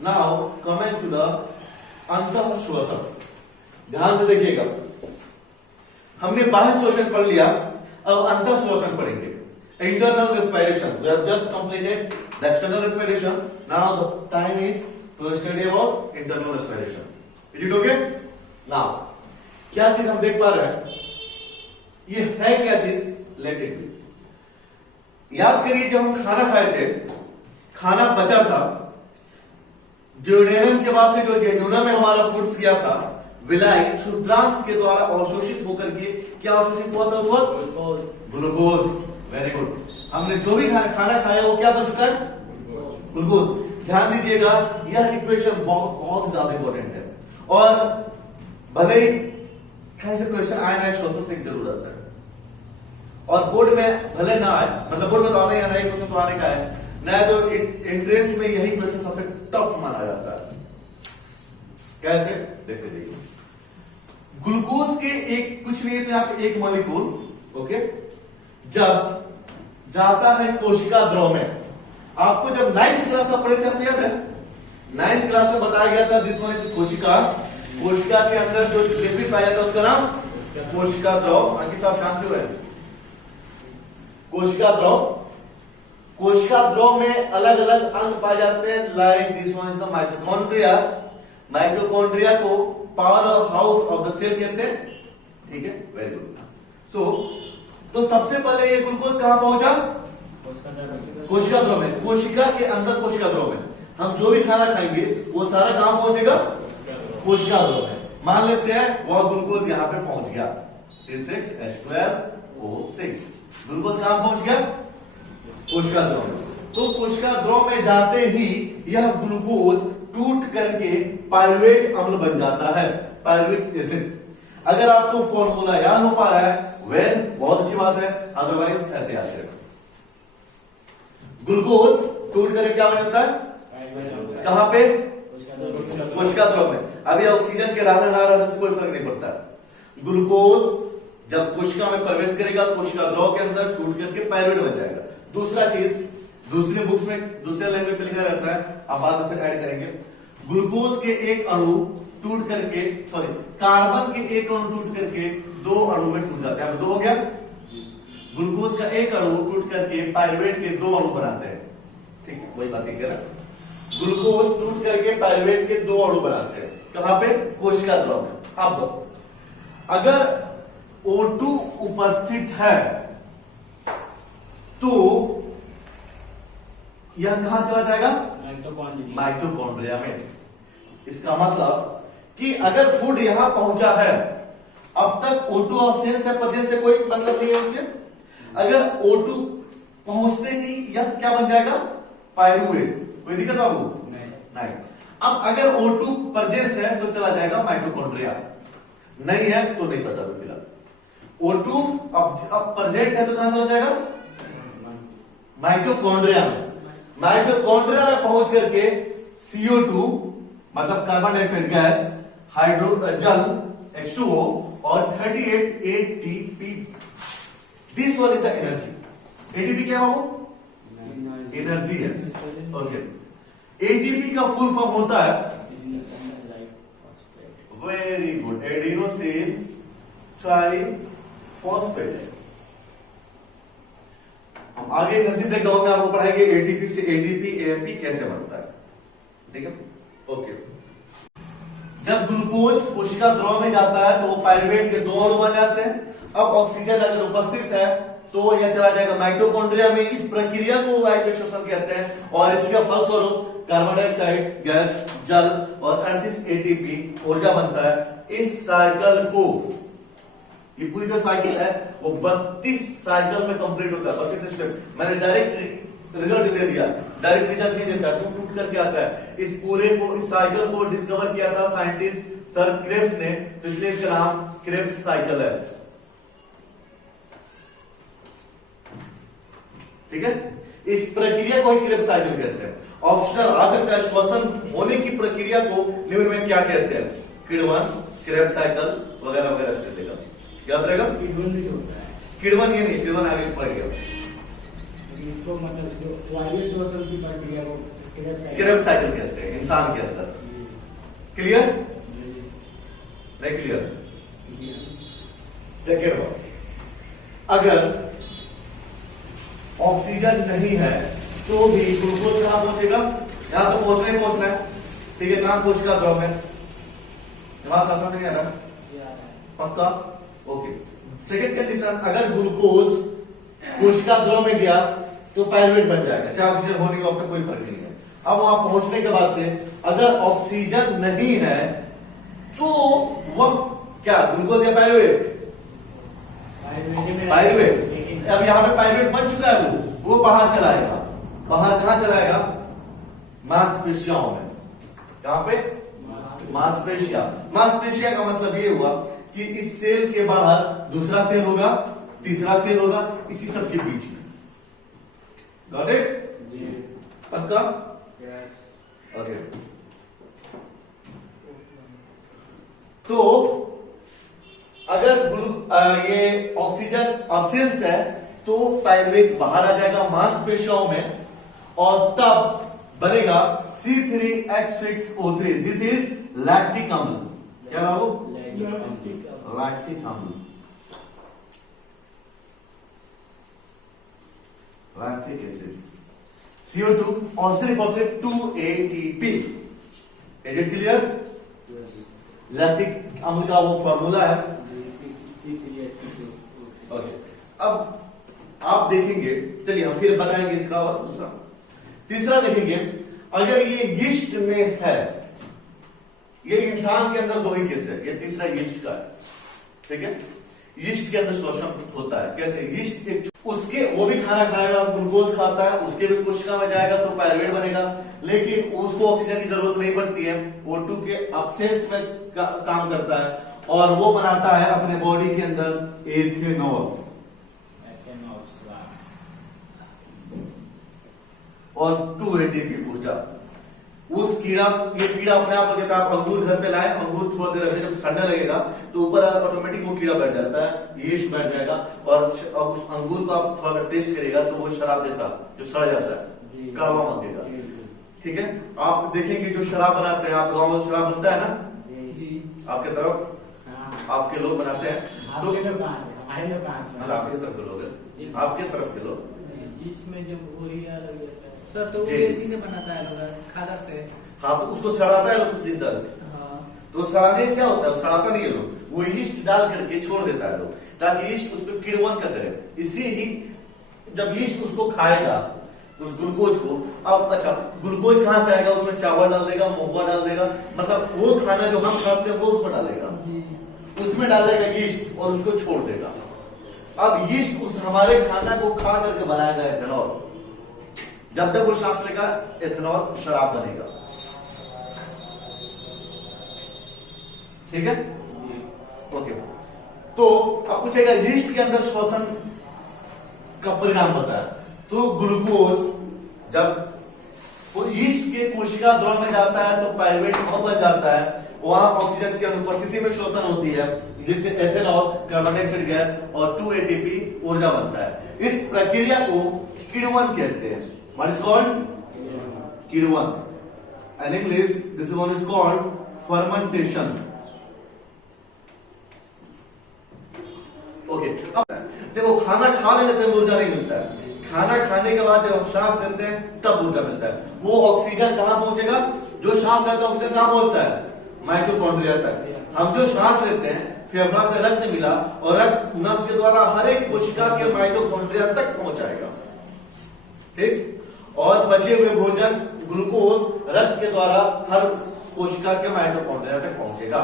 Now coming to the अंतः श्वसन। ध्यान से देखिएगा, हमने बाह्य श्वसन पढ़ लिया, अब अंतः श्वसन पढ़ेंगे। Internal respiration, we have just completed the external respiration, now the time is to study about internal respiration. Is it okay? Now क्या चीज हम देख पा रहे हैं, ये है क्या चीज? Let it be. याद करिए जब हम खाना खाए थे, खाना बचा था, ड्यूडेनम के बाद से जो जेजुनम में हमारा फूड्स गया था, विलाई क्षुद्रांत के द्वारा अवशोषित होकर के क्या अवशोषित हुआ था उस वक्त? ग्लूकोज। Very good. हमने जो भी खाना खाया वो क्या बन चुका है? ग्लूकोज। ध्यान दीजिएगा, यह इक्वेशन बहुत ज्यादा इंपॉर्टेंट है, और भले ही कैसे क्वेश्चन आए ना, श्वसन से जरूरत है, और बोर्ड में भले ना आए, मतलब बोर्ड में तो आना ही आना है, क्वेश्चन तो आने का है ना, तो एंट्रेंस में यही क्वेश्चन सबसे टफ माना जाता है। कैसे? देखते जाइए। ग्लूकोज के एक कुछ नहीं है, आप एक मॉलिक्यूल, ओके, जब जाता है कोशिका द्रव में, आपको जब 9th क्लास में पढ़े थे, आपको याद है 9th क्लास में बताया गया था दिस वन इज कोशिका, कोशिका के अंदर जो लिपिड पाया जाता है उसका नाम कोशिका द्रव। अंकित साहब शांत हुए। कोशिका द्रव, कोशिका द्रव में अलग अलग अंग पाए जाते हैं, like this one is the mitochondria. Mitochondria को power house of the cell कहते हैं, ठीक है, वेरी गुड। सो तो सबसे पहले ये ग्लूकोज कहां पहुंचा? कोशिका द्रव में। कोशिका के अंदर कोशिका द्रव में हम जो भी खाना खाएंगे वो सारा कहां पहुंचेगा? कोशिका द्रव में। मान लेते हैं वह ग्लूकोज यहां पे पहुंच गया, C6H12O6, ग्लूकोज कहां पहुंच गया? कोशिका द्रव में। तो कोशिका द्रव में जाते ही यह ग्लूकोज टूट करके पायरुवेट अम्ल बन जाता है, पायरुविक एसिड। अगर आपको फॉर्मूला याद हो पा रहा है वेल बहुत अच्छी बात है, अदरवाइज ऐसे याद करें। ग्लूकोज टूट करके क्या बन जाता है? कहां पे? कोशिका द्रव में। अभी ऑक्सीजन के रहने ना रहने से कोई फर्क नहीं पड़ता। ग्लूकोज जब कोशिका में प्रवेश करेगा, कोशिका द्रव के अंदर टूट करके पायरुवेट बन जाएगा। दूसरा चीज, दूसरी बुक्स में दूसरे लैंग्वेज में लिखा रहता है, आप बाद में फिर ऐड करेंगे। ग्लूकोज के एक अणु टूट करके, सॉरी, कार्बन के एक अणु टूट करके दो अणु में टूट जाते हैं। अब दो हो गया। ग्लूकोज का एक अणु टूट करके पायरुवेट के दो अणु बनाते हैं, ठीक है, वही बात है ना। ग्लूकोज टूट करके पायरुवेट के दो अणु बनाते हैं, कहां पे? कोशिका द्रव में। अब अगर O2 उपस्थित है तो यह कहां चला जाएगा? माइटोकॉन्ड्रिया में। इसका मतलब कि अगर फूड यहां पहुंचा है, अब तक O2 ऑक्सीजन से प्रेजेंस से कोई मतलब नहीं है उससे। अगर O2 पहुंचते ही यह क्या बन जाएगा? पायरुवेट। कोई दिक्कत बाबू? नहीं। अब अगर O2 प्रेजेंस है तो चला जाएगा माइटोकॉन्ड्रिया, नहीं है तो नहीं पता फिलहाल। O2 अब प्रेजेंट है तो कहां चला जाएगा? माइटोकॉन्ड्रिया में। माइटोकॉन्ड्रिया में पहुंच करके CO2 मतलब कार्बन डाइऑक्साइड गैस, जल H2O और 38 ATP, this one is the energy. ATP क्या है बाबू? एनर्जी है, ओके। ATP का फुल फॉर्म होता है, वेरी गुड, एडिनोसिन ट्राइफॉस्फेट। हम आगे एनर्जी ब्रेकडाउन में आपको पढ़ाएंगे ATP से ADP AMP कैसे बनता है, ठीक है, ओके। जब ग्लूकोज कोशिका द्रव में जाता है तो वो पायरुवेट के दो अणु बन जाते हैं। अब ऑक्सीजन अगर उपस्थित है तो यह चला जाएगा माइटोकॉन्ड्रिया में। इस प्रक्रिया को वायु श्वसन कहते हैं, और इसके फलस्वरूप कार्बन डाइऑक्साइड गैस, जल और 38 ATP ऊर्जा बनता है। इस साइकिल को, ये पूरी जो साइकिल है वो 32 साइकिल में कंप्लीट होता है, 32 स्टेप। मैंने डायरेक्ट रिजल्ट दे दिया, डायरेक्ट रिजल्ट नहीं देता, टूट करके आता है। इस पूरे को, इस साइकिल को डिस्कवर किया था साइंटिस्ट सर क्रेब्स ने, तो इसलिए इसका नाम क्रेब्स साइकिल है, ठीक है। इस प्रक्रिया को ही क्रेब्स साइकिल कहते हैं। ऑप्शनल आ सकता है, श्वसन होने की प्रक्रिया को निम्न में क्या कहते हैं? किण्वन, क्रेब्स साइकिल वगैरह वगैरह से देगा, याद रहेगा। किण्वन ये नहीं, किण्वन आगे पढ़ेगा। इसको मतलब वायु श्वसन की प्रक्रिया को क्रेब्स साइकिल कहते हैं इंसान के अंदर। क्लियर? नहीं क्लियर? सेकेंड वन, अगर ऑक्सीजन नहीं है तो भी ग्लूकोज कहां पहुंचेगा? यहां तो पहुंचना ही पहुंचना है, ठीक है? कहां कोशिका द्रव में, दिमाग समझ नहीं आ रहा? पक्का? ओके। सेकेंड कंडीशन, अगर ग्लूकोज कोशिका द्रव में गया तो पायरुवेट बन जाएगा, चाहे ऑक्सीजन होने को अब तक कोई फर्क नहीं है। अब वहां पहुंचने के बाद से अगर ऑक्सीजन नहीं है तो वह क्या, ग्लूकोज या पायरुवेट? पायरुवेट। अब यहां पे पायरुवेट बन चुका है, वो बाहर चलाएगा। बाहर कहां चलाएगा? मांसपेशियों में। कहां पे? मांसपेशिया। मांसपेशिया का मतलब ये हुआ कि इस सेल के बाहर दूसरा सेल होगा, तीसरा सेल होगा, इसी सब के बीच में। Got it? पक्का? ओके। तो अगर ये ऑक्सीजन एब्सेंस है तो पायरुवेट बाहर आ जाएगा मांसपेशियों में, और तब बनेगा C3H6O3। दिस इज लैक्टिक अम्ल। क्या बाबू? लैक्टिक अम्ल। लैक्टिक एसिड, CO2 और सिर्फ 2 ATP। Is it clear? Lactic अम्ल का वो फॉर्मूला है। ओके। अब आप देखेंगे, चलिए हम फिर बताएंगे इसका और दूसरा। तीसरा देखेंगे, अगर ये यीस्ट में है, ये इंसान के अंदर दो ही केस है, ये तीसरा यीस्ट का है, ठीक है? यीस्ट के अंदर शोषण होता है। कैसे? यीस्ट एक उसके, वो भी खाना खाएगा, ग्लूकोज खाता है, उसके भी कोशिका में जाएगा तो पायरुवेट बनेगा, लेकिन उसको ऑक्सीजन की जरूरत नहीं पड़ती है, O2 के एब्सेंस में काम करता है, और वो बनाता है अपने बॉडी के अंदर एथेनॉल और 2 ATP ऊर्जा। उस कीड़ा, ये कीड़ा अपने आप कहता है, आप अंगूर घर पे लाए, अंगूर थोड़ा देर रखे, जब सड़ने लगेगा तो ऊपर ऑटोमेटिक वो कीड़ा बैठ जाता है, यीस्ट बैठ जाएगा, और उस अंगूर को आप थोड़ा सा टेस्ट करेगा तो वो शराब जैसा जो सड़ जाता है, कड़वा मांगेगा, ठीक है? आप देखेंगे जो शराब बनाते हैं, आप गाँव में शराब बनता है ना, आपके तरफ आपके लोग बनाते हैं, तो आपके तरफ के लोग हैं, आपके तरफ के लोग, इसमें जब बोरिया लग जाता है सर, तो वो एथी से बनाता है लोग, खादर से। हाँ, तो उसको सड़ाता है कुछ दिन तक। तो सड़ाने क्या होता है? सड़ाता नहीं है लोग, वो यीस्ट डाल करके छोड़ देता है लोग, ताकि यीस्ट उस पर किण्वन का करे। इसी ही जब यीस्ट उसको खाएगा, उस ग्लूकोज को, अब अच्छा ग्लूकोज कहां से आएगा? उसमें चावल डाल देगा, महुआ डाल देगा, मतलब वो खाना जो हम खाते हैं वो उसमें डालेगा, उसमें डालेगा यीस्ट और उसको छोड़ देगा। अब यीस्ट उस हमारे खाना को खा करके बनाएगा एथेनॉल। जब तक वो सांस लेगा, एथेनॉल शराब बनेगा, ठीक है? ओके। तो अब पूछेगा यीस्ट के अंदर श्वसन का परिणाम बताया, तो ग्लूकोज जब यीस्ट के कोशिका द्रव में जाता है तो पायरुवेट बन जाता है, वहां ऑक्सीजन की अनुपस्थिति में शोषण होती है, जिससे एथेनॉल, कार्बन डाइऑक्साइड गैस और 2 ATP ऊर्जा बनता है। इस प्रक्रिया को किण्वन कहते हैं। What is called? किण्वन। In English this one is called fermentation. Okay. देखो, खाना खा लेने से ऊर्जा नहीं मिलता है, खाना खाने के बाद जब हम सांस लेते हैं तब ऊर्जा मिलता है। वो ऑक्सीजन कहां पहुंचेगा? जो सांस लेता है ऑक्सीजन कहां पहुंचता है? माइटोकॉन्ड्रिया तक। हम जो सांस लेते हैं, फेफड़ा से रक्त मिला और रक्त नस के द्वारा हर एक कोशिका के माइटोकॉन्ड्रिया तक पहुंचाएगा, ठीक? और बचे हुए भोजन ग्लूकोज रक्त के द्वारा हर कोशिका के माइटोकॉन्ड्रिया तक पहुंचेगा।